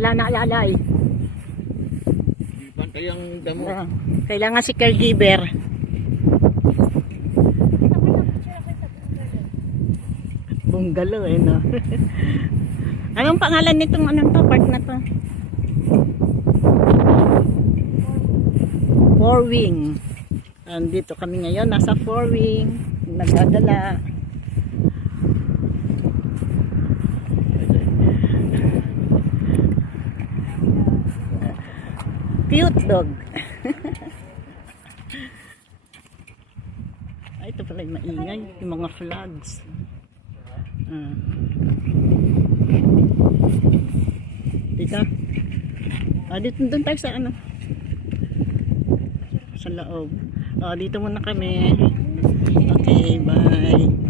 Wala na alalay. Hindi pantay ang damo. Kailangan si caregiver. Bungalow eh, no? Anong pangalan nitong anong to, park na to? Four Wing. Andito kami ngayon, nasa Four Wing. Nagdadala. Cute dog. Ay, ito pala yung maingay. Yung mga flags. Dito. Dito doon tayo sa ano. Sa loob. Dito muna kami. Okay, bye.